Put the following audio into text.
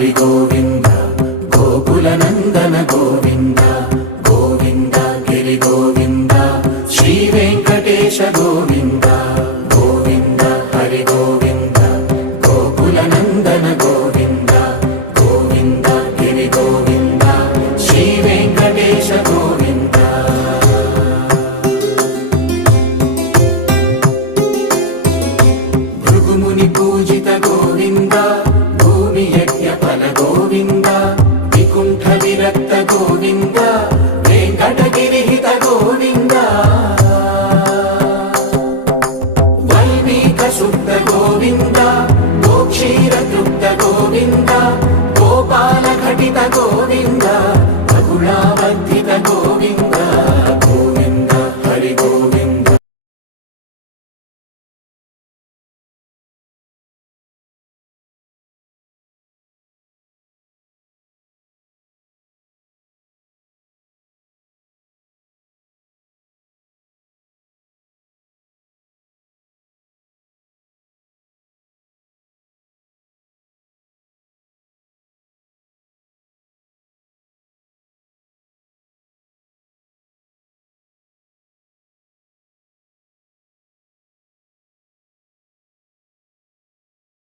హరి గోవింద గోకుల నందన గోవింద గోవింద గిరి గోవింద శ్రీ వెంకటేశ గోవింద గోవింద హరి గోవింద గోకుల నందన గోవింద గోవింద గిరి గోవింద శ్రీ వెంకటేశ గోవింద భృగుముని పూజిత గోవింద భూమి యజ్ఞ ఫల గోవింద వికుంఠ విరక్త గోవింద వెంకటగిరిహిత గోవింద వల్మీక శుద్ధ గోవింద గోక్షీర తృప్త గోవింద గోపాల ఘటిత గోవింద